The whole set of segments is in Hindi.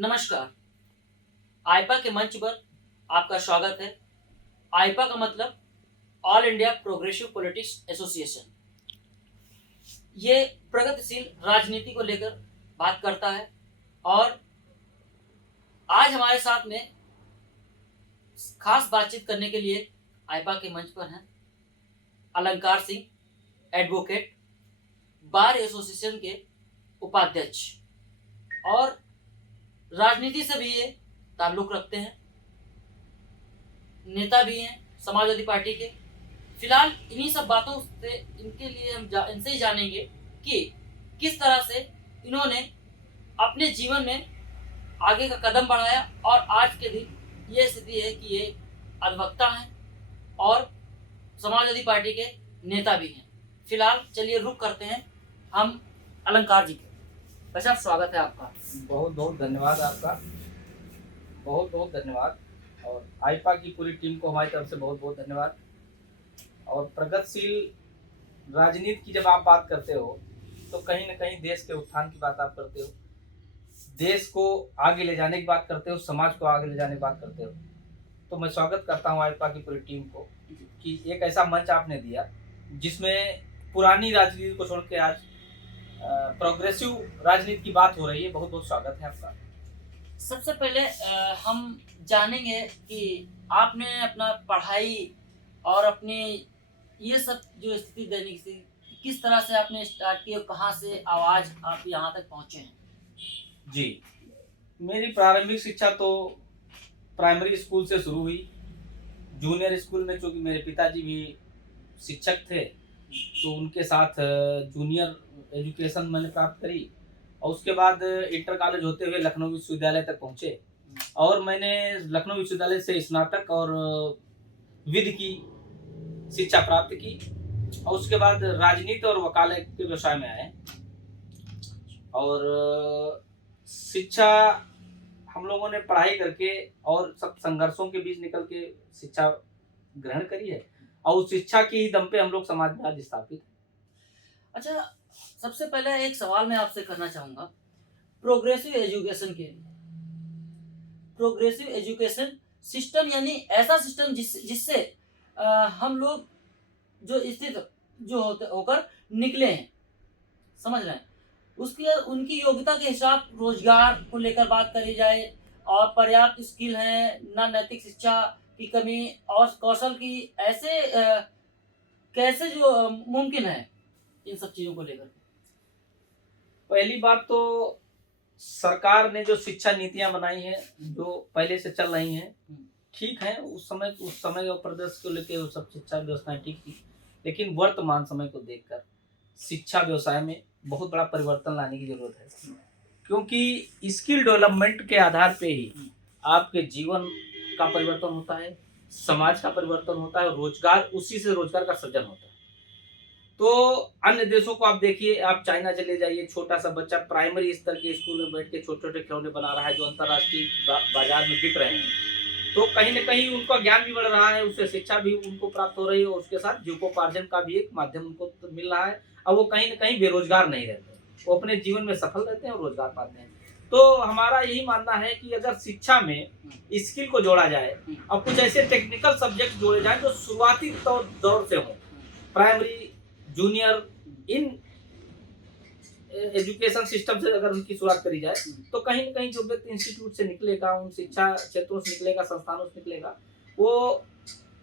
नमस्कार। आईपा के मंच पर आपका स्वागत है। आईपा का मतलब all India progressive politics association. ये प्रगतिशील राजनीति को लेकर बात करता है और आज हमारे साथ में खास बातचीत करने के लिए आईपा के मंच पर हैं अलंकार सिंह, एडवोकेट, बार एसोसिएशन के उपाध्यक्ष और राजनीति से भी ये ताल्लुक़ रखते हैं, नेता भी हैं समाजवादी पार्टी के। फिलहाल इन्हीं सब बातों से इनके लिए हम इनसे ही जानेंगे कि किस तरह से इन्होंने अपने जीवन में आगे का कदम बढ़ाया और आज के दिन ये स्थिति है कि ये अधिवक्ता हैं और समाजवादी पार्टी के नेता भी हैं। फिलहाल चलिए रुक करते हैं हम अलंकार जी के। भाई साहब, स्वागत है आपका। बहुत बहुत धन्यवाद आपका, बहुत बहुत धन्यवाद। और आईपा की पूरी टीम को हमारी तरफ से बहुत बहुत धन्यवाद। और प्रगतिशील राजनीति की जब आप बात करते हो तो कहीं ना कहीं देश के उत्थान की बात आप करते हो, देश को आगे ले जाने की बात करते हो, समाज को आगे ले जाने की बात करते हो। तो मैं स्वागत करता हूँ आईपा की पूरी टीम को कि एक ऐसा मंच आपने दिया जिसमें पुरानी राजनीति को छोड़ के आज प्रोग्रेसिव राजनीति की बात हो रही है। बहुत बहुत स्वागत है आपका। सबसे पहले हम जानेंगे कि आपने अपना पढ़ाई और अपनी ये सब जो स्थिति दैनिक से किस तरह से आपने स्टार्ट की और कहाँ से आवाज आप यहाँ तक पहुँचे हैं। जी, मेरी प्रारंभिक शिक्षा तो प्राइमरी स्कूल से शुरू हुई। जूनियर स्कूल में चूँकि मेरे पिताजी भी शिक्षक थे तो उनके साथ जूनियर एजुकेशन मैंने प्राप्त करी और उसके बाद इंटर कॉलेज होते हुए लखनऊ विश्वविद्यालय तक पहुँचे और मैंने लखनऊ विश्वविद्यालय से स्नातक और विधि की शिक्षा प्राप्त की और उसके बाद राजनीति और वकालत के व्यवसाय में आए। और शिक्षा हम लोगों ने पढ़ाई करके और सब संघर्षों के बीच निकल के शिक्षा ग्रहण करी है और उस शिक्षा की दम पे हम लोग समाज में आज स्थापित। अच्छा, सबसे पहले एक सवाल मैं आपसे करना चाहूँगा प्रोग्रेसिव एजुकेशन के। प्रोग्रेसिव एजुकेशन सिस्टम यानी ऐसा सिस्टम जिससे हम लोग जो स्थित जो होकर निकले हैं, समझ रहे हैं, उसकी उनकी योग्यता के हिसाब रोजगार को लेकर बात करी जाए और पर्याप्त स्किल है, ना नैतिक शिक्षा की कमी और कौशल की ऐसे कैसे जो मुमकिन है इन सब चीज़ों को लेकर। पहली बात तो सरकार ने जो शिक्षा नीतियां बनाई हैं जो पहले से चल रही हैं ठीक है, उस समय और प्रदेश को लेकर वो सब शिक्षा व्यवस्थाएं ठीक थी, लेकिन वर्तमान समय को देखकर शिक्षा व्यवसाय में बहुत बड़ा परिवर्तन लाने की जरूरत है, क्योंकि स्किल डेवलपमेंट के आधार पे ही आपके जीवन का परिवर्तन होता है, समाज का परिवर्तन होता है, रोजगार उसी से रोजगार का सृजन होता है। तो अन्य देशों को आप देखिए, आप चाइना चले जाइए, छोटा सा बच्चा प्राइमरी स्तर के स्कूल में बैठ के छोटे छोटे खिलौने बना रहा है जो अंतर्राष्ट्रीय बाजार में बिक रहे हैं। तो कहीं ना कहीं उनका ज्ञान भी बढ़ रहा है, उससे शिक्षा भी उनको प्राप्त हो रही है और उसके साथ जीविकोपार्जन का भी एक माध्यम उनको मिल रहा है और वो कहीं ना कहीं बेरोजगार नहीं रहते, वो अपने जीवन में सफल रहते हैं और रोजगार पाते हैं। तो हमारा यही मानना है कि अगर शिक्षा में स्किल को जोड़ा जाए और कुछ ऐसे टेक्निकल सब्जेक्ट जोड़े जाए जो शुरुआती दौर से हो, primary junior in education system से अगर उनकी शुरुआत करी जाए तो कहीं ना कहीं जो व्यक्ति इंस्टीट्यूट से निकलेगा, उन शिक्षा क्षेत्रों से निकलेगा, संस्थानों से निकलेगा, वो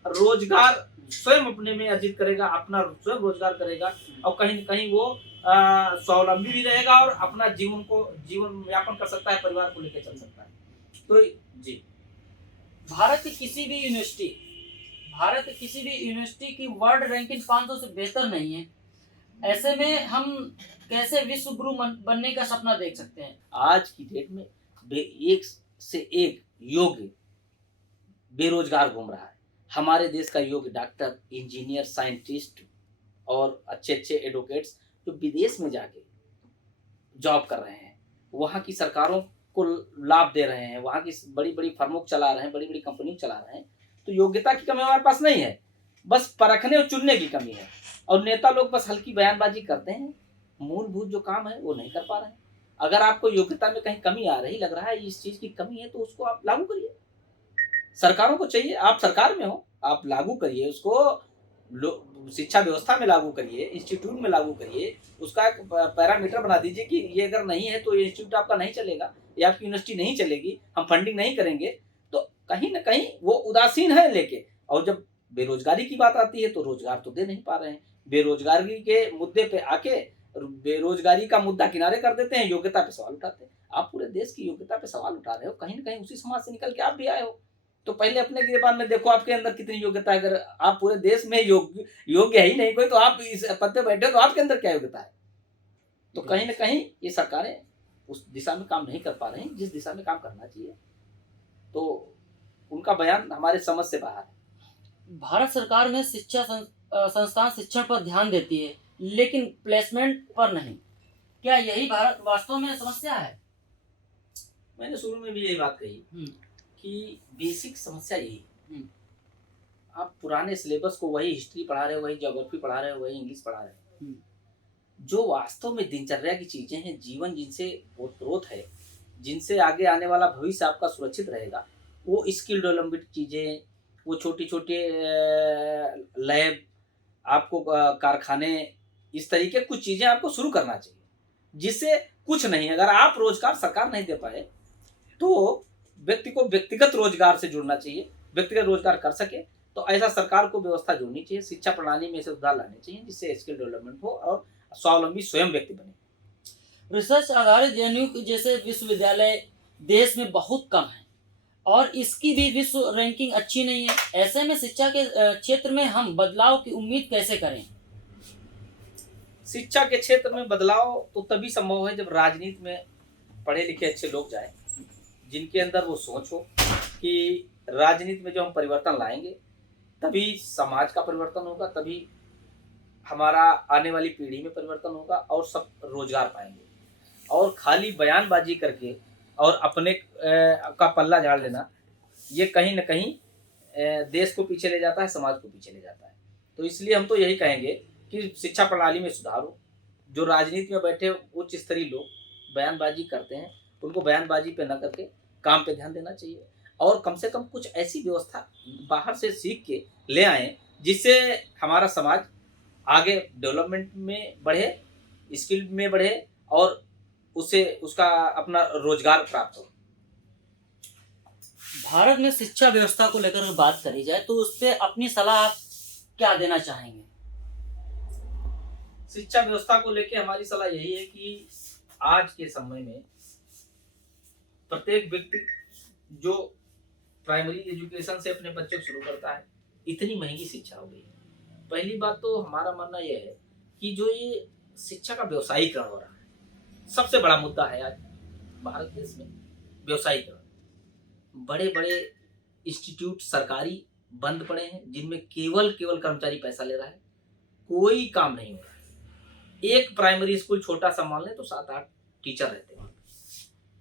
रोजगार स्वयं अपने में अर्जित करेगा, अपना स्वयं रोजगार करेगा और कहीं ना कहीं वो स्वावलंबी भी रहेगा और अपना जीवन यापन कर सकता है, परिवार को लेकर चल सकता है। तो जी, भारत की किसी भी यूनिवर्सिटी की वर्ल्ड रैंकिंग 500 से बेहतर नहीं है। ऐसे में हम कैसे विश्व गुरु बनने का सपना देख सकते हैं। आज की डेट में एक से एक योग्य बेरोजगार घूम रहा है। हमारे देश का योग्य डॉक्टर, इंजीनियर, साइंटिस्ट और अच्छे अच्छे एडवोकेट्स जो विदेश में जाके जॉब कर रहे हैं, वहाँ की सरकारों को लाभ दे रहे हैं, वहाँ की बड़ी बड़ी फर्मों को चला रहे हैं, बड़ी बड़ी कंपनी को चला रहे हैं। तो योग्यता की कमी हमारे पास नहीं है, बस परखने और चुनने की कमी है और नेता लोग बस हल्की बयानबाजी करते हैं, मूलभूत जो काम है वो नहीं कर पा रहे हैं। अगर आपको योग्यता में कहीं कमी आ रही, लग रहा है इस चीज की कमी है, तो उसको आप लागू करिए। सरकारों को चाहिए, आप सरकार में हो, आप लागू करिए उसको, शिक्षा व्यवस्था में लागू करिए, इंस्टीट्यूट में लागू करिए, उसका एक पैरामीटर बना दीजिए कि ये अगर नहीं है तो ये इंस्टीट्यूट आपका नहीं चलेगा, या आपकी यूनिवर्सिटी नहीं चलेगी, हम फंडिंग नहीं करेंगे। तो कहीं ना कहीं वो उदासीन है लेके। और जब बेरोजगारी की बात आती है तो रोजगार तो दे नहीं पा रहे हैं। बेरोजगारी के मुद्दे पे आके बेरोजगारी का मुद्दा किनारे कर देते हैं, योग्यता पे सवाल उठाते हैं। आप पूरे देश की योग्यता पे सवाल उठा रहे हो, कहीं ना कहीं उसी समाज से निकल के आप भी आए हो। तो पहले अपने गिरेबान में देखो आपके अंदर कितनी योग्यता है। अगर आप पूरे देश में योग्य है ही नहीं कोई, तो आप इस पद पे बैठे हो तो आपके अंदर क्या योग्यता है। तो कहीं ना कहीं ये सरकारें उस दिशा में काम नहीं कर पा रही जिस दिशा में काम करना चाहिए। तो उनका बयान हमारे समझ से बाहर है। भारत सरकार में संस्थान शिक्षण पर ध्यान देती है, लेकिन प्लेसमेंट पर नहीं। क्या यही भारत वास्तव में समस्या है? मैंने शुरू में भी यही बात कही कि बेसिक समस्या यही है। आप पुराने सिलेबस को वही हिस्ट्री पढ़ा रहे हो, वही ज्योग्राफी पढ़ा रहे हो, वही इंग्लिश पढ़ा रहे हो। जो वास्तव में दिनचर्या की चीजें हैं, जीवन जिनसे ओतप्रोत है, जिनसे आगे आने वाला भविष्य आपका सुरक्षित रहेगा, वो स्किल डेवलपमेंट चीजें, वो छोटी छोटे लैब, आपको कारखाने, इस तरीके कुछ चीजें आपको शुरू करना चाहिए। जिससे कुछ नहीं, अगर आप रोजगार सरकार नहीं दे पाए तो व्यक्ति को व्यक्तिगत रोजगार से जुड़ना चाहिए, व्यक्तिगत रोजगार कर सके तो ऐसा सरकार को व्यवस्था जोड़नी चाहिए। शिक्षा प्रणाली में ऐसे सुधार लाने चाहिए जिससे स्किल डेवलपमेंट हो और स्वावलंबी स्वयं व्यक्ति बने। रिसर्च आधारित जेएनयू जैसे विश्वविद्यालय देश में बहुत कम है और इसकी भी विश्व रैंकिंग अच्छी नहीं है। ऐसे में शिक्षा के क्षेत्र में हम बदलाव की उम्मीद कैसे करें? शिक्षा के क्षेत्र में बदलाव तो तभी संभव है जब राजनीति में पढ़े लिखे अच्छे लोग जाएं, जिनके अंदर वो सोच हो कि राजनीति में जो हम परिवर्तन लाएंगे तभी समाज का परिवर्तन होगा, तभी हमारा आने वाली पीढ़ी में परिवर्तन होगा और सब रोजगार पाएंगे। और खाली बयानबाजी करके और अपने का पल्ला झाड़ लेना, ये कहीं ना कहीं देश को पीछे ले जाता है, समाज को पीछे ले जाता है। तो इसलिए हम तो यही कहेंगे कि शिक्षा प्रणाली में सुधार हो। जो राजनीति में बैठे उच्च स्तरीय लोग बयानबाजी करते हैं, उनको बयानबाजी पे न करके काम पे ध्यान देना चाहिए। और कम से कम कुछ ऐसी व्यवस्था बाहर से सीख के ले आए जिससे हमारा समाज आगे डेवलपमेंट में बढ़े, स्किल में बढ़े और उससे उसका अपना रोजगार प्राप्त हो। भारत में शिक्षा व्यवस्था को लेकर बात करी जाए तो उस पर अपनी सलाह आप क्या देना चाहेंगे? शिक्षा व्यवस्था को लेकर हमारी सलाह यही है कि आज के समय में प्रत्येक व्यक्ति जो प्राइमरी एजुकेशन से अपने बच्चे को शुरू करता है, इतनी महंगी शिक्षा हो गई है। पहली बात तो हमारा मानना यह है कि जो ये शिक्षा का व्यवसायीकरण हो रहा है, सबसे बड़ा मुद्दा है आज भारत देश में व्यवसायीकरण। बड़े बड़े इंस्टीट्यूट सरकारी बंद पड़े हैं जिनमें केवल कर्मचारी पैसा ले रहा है, कोई काम नहीं हो रहा है। एक प्राइमरी स्कूल छोटा सा मान लें तो 7-8 टीचर रहते हैं।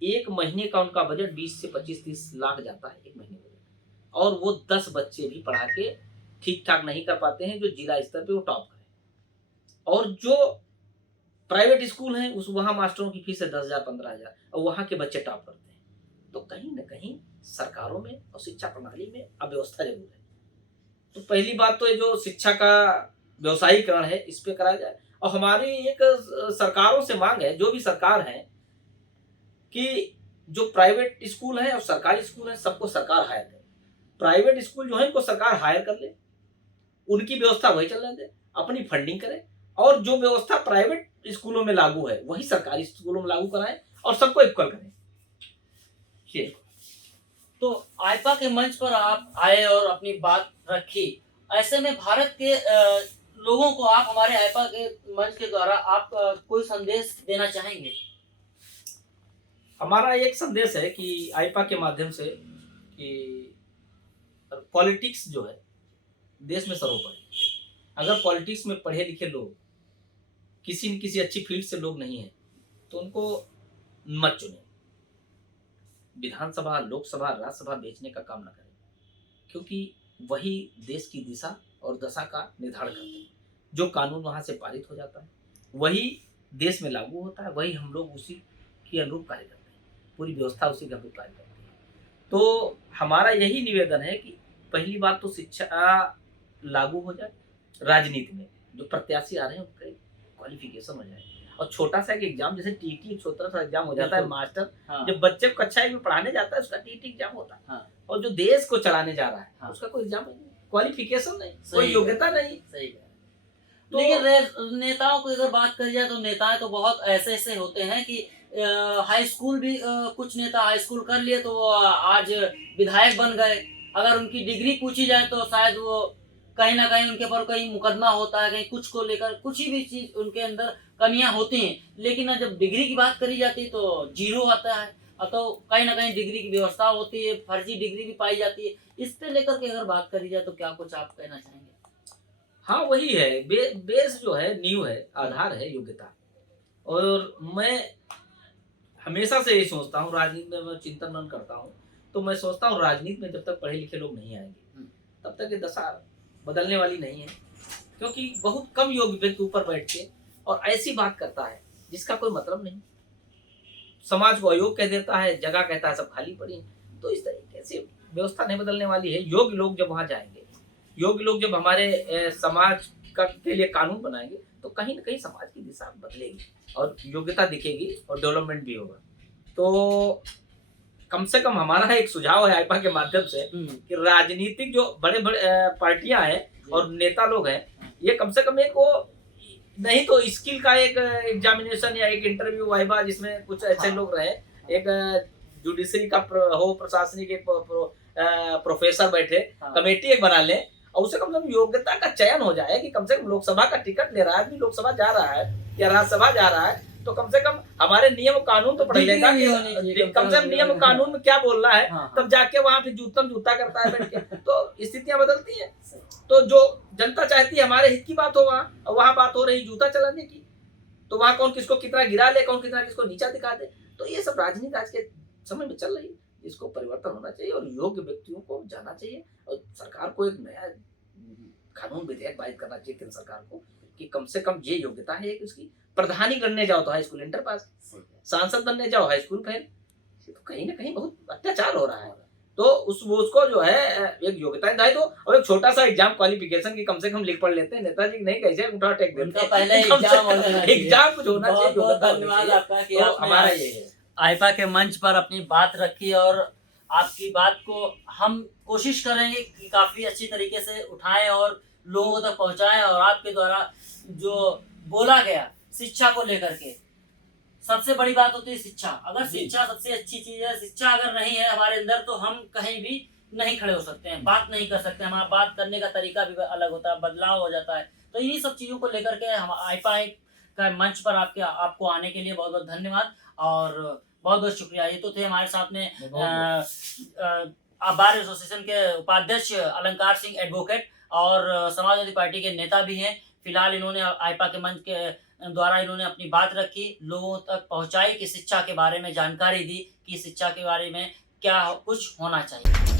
एक महीने का उनका बजट 20 से 25-30 लाख जाता है, एक महीने बजट। और वो 10 बच्चे भी पढ़ा के ठीक ठाक नहीं कर पाते हैं जो जिला स्तर पे वो टॉप करें। और जो प्राइवेट स्कूल हैं उस वहाँ मास्टरों की फीस है 10,000-15,000 और वहाँ के बच्चे टॉप करते हैं। तो कहीं ना कहीं सरकारों में और शिक्षा प्रणाली में अव्यवस्था जरूर है। तो पहली बात तो ये जो शिक्षा का व्यवसायीकरण है इस पे कराया जाए। और हमारी एक सरकारों से मांग है, जो भी सरकार है, कि जो प्राइवेट स्कूल है और सरकारी स्कूल है सबको सरकार हायर करे। प्राइवेट स्कूल जो है इनको सरकार हायर कर ले, उनकी व्यवस्था वही चलने दे, अपनी फंडिंग करे और जो व्यवस्था प्राइवेट स्कूलों में लागू है वही सरकारी स्कूलों में लागू कराएं और सबको इक्वल करें। ये तो आईपा के मंच पर आप आए और अपनी बात रखी। ऐसे में भारत के लोगों को आप हमारे आईपा के मंच के द्वारा आप कोई संदेश देना चाहेंगे? हमारा एक संदेश है कि आईपा के माध्यम से कि पॉलिटिक्स जो है देश में सर्वोपरि। अगर पॉलिटिक्स में पढ़े लिखे लोग किसी न किसी अच्छी फील्ड से लोग नहीं है तो उनको मत चुने। विधानसभा, लोकसभा, राज्यसभा बेचने का काम न करें, क्योंकि वही देश की दिशा और दशा का निर्धारण करते हैं। जो कानून वहां से पारित हो जाता है वही देश में लागू होता है, वही हम लोग उसी के अनुरूप कार्य करते हैं, पूरी व्यवस्था उसी के अनुरूप कार्य करती है। तो हमारा यही निवेदन है कि पहली बात तो शिक्षा लागू हो जाए, राजनीति में जो प्रत्याशी आ रहे हैं उनका क्वालिफिकेशन हो जाए, और छोटा सा एक एग्जाम जैसे टीटी एक छोटा सा एग्जाम हो जाता है मास्टर, हाँ, जब बच्चे को कक्षा 1 में पढ़ाने जाता है उसका टीटी एग्जाम होता है, हाँ, और जो देश को चलाने जा रहा है हाँ, उसका कोई एग्जाम नहीं, क्वालिफिकेशन नहीं, सही कोई योग्यता नहीं। सही है। तो लेकिन नेताओं की अगर बात करी जाए तो नेताएं तो बहुत ऐसे ऐसे होते हैं कि हाई स्कूल भी कुछ नेता हाई स्कूल कर लिए तो वो आज विधायक बन गए। अगर उनकी डिग्री पूछी जाए तो शायद वो कहीं ना कहीं उनके पर कहीं मुकदमा होता है, कहीं कुछ को लेकर कुछ ही भी चीज उनके अंदर कमियां होती हैं। लेकिन जब डिग्री की बात करी जाती है तो जीरो आता है, तो कहीं ना कहीं डिग्री की व्यवस्था होती है, फर्जी डिग्री भी पाई जाती है। इस पे लेकर के अगर बात करी जाए तो क्या कुछ आप कहना चाहेंगे? हाँ वही है, बेस जो है, नींव है, आधार है योग्यता। और मैं हमेशा से यही सोचता हूँ, राजनीति में मैं चिंतन मनन करता हूँ, तो मैं सोचता हूँ राजनीति में जब तक पढ़े लिखे लोग नहीं आएंगे तब तक ये दशा बदलने वाली नहीं है, क्योंकि बहुत कम योग्य व्यक्ति ऊपर बैठ के और ऐसी बात करता है जिसका कोई मतलब नहीं, समाज को अयोग्य कह देता है, जगह कहता है सब खाली पड़ी है। तो इस तरीके से व्यवस्था नहीं बदलने वाली है। योग्य लोग जब वहां जाएंगे, योग्य लोग जब हमारे समाज का के लिए कानून बनाएंगे तो कहीं ना कहीं समाज की दिशा बदलेगी और योग्यता दिखेगी और डेवलपमेंट भी होगा। तो कम से कम हमारा एक सुझाव है आईपा के माध्यम से कि राजनीतिक जो बड़े बड़े पार्टियां हैं और नेता लोग हैं, ये कम से कम एक वो नहीं तो स्किल का एक एग्जामिनेशन या एक इंटरव्यू वाइवा जिसमें कुछ ऐसे लोग रहे, एक जुडिशरी का हो, प्रशासनिक एक प्रोफेसर बैठे, कमेटी एक बना ले और उससे कम से कम योग्यता का चयन हो जाए कि कम से कम लोकसभा का टिकट ले रहा है, आदमी लोकसभा जा रहा है या राज्यसभा जा रहा है, तो कम से कम हमारे नियम कानून तो पढ़ लेगा कि कम से कम नियम कानून में क्या बोलना है, तब जाके वहां पे जूता करता है बैठ के। तो स्थितियां बदलती हैं। तो जो जनता चाहती है हमारे हित की बात हो वहां बात हो रही जूता चलाने की, तो वहां कौन किसको कितना गिरा ले, कौन कितना किसको नीचा दिखा दे। तो ये सब राजनीति आज के समय में चल रही है, इसको परिवर्तन होना चाहिए और योग्य व्यक्तियों को जाना चाहिए। और सरकार को एक नया कानून विधेयक पारित करना चाहिए केंद्र सरकार को कि कम से कम ये योग्यता है कि उसकी प्रधानी बनने जाओ तो हाई स्कूल इंटर पास, सांसद बनने जाओ हाई स्कूल फेल। तो कहीं ना कहीं बहुत अत्याचार हो रहा है। तो उसको जो है एक योग्यता निर्धारित हो और एक छोटा सा एग्जाम क्वालिफिकेशन की कम से कम लिख पढ़ लेते हैं। नेताजी नहीं कैसे उठा टेक देते हैं, पहले एग्जाम कुछ होना चाहिए। बहुत धन्यवाद आपका कि हमारा ये है आईपा के मंच पर अपनी बात रखी और आपकी बात को हम कोशिश करेंगे कि काफी अच्छी तरीके से उठाएं और लोगों तक पहुंचाएं। और आपके द्वारा जो बोला गया शिक्षा को लेकर के, सबसे बड़ी बात होती है शिक्षा। अगर शिक्षा सबसे अच्छी चीज है, शिक्षा अगर नहीं है हमारे अंदर तो हम कहीं भी नहीं खड़े हो सकते हैं, बात नहीं कर सकते, हमारा बात करने का तरीका भी अलग होता है, बदलाव हो जाता है। तो इन्हीं सब चीजों को लेकर के हम आईपा का मंच पर आपको आने के लिए बहुत बहुत धन्यवाद और बहुत बहुत शुक्रिया। ये तो थे हमारे साथ में बार एसोसिएशन के उपाध्यक्ष अलंकार सिंह एडवोकेट और समाजवादी पार्टी के नेता भी हैं। फिलहाल इन्होंने आईपा के मंच के द्वारा इन्होंने अपनी बात रखी, लोगों तक पहुंचाई कि शिक्षा के बारे में जानकारी दी कि शिक्षा के बारे में क्या कुछ होना चाहिए।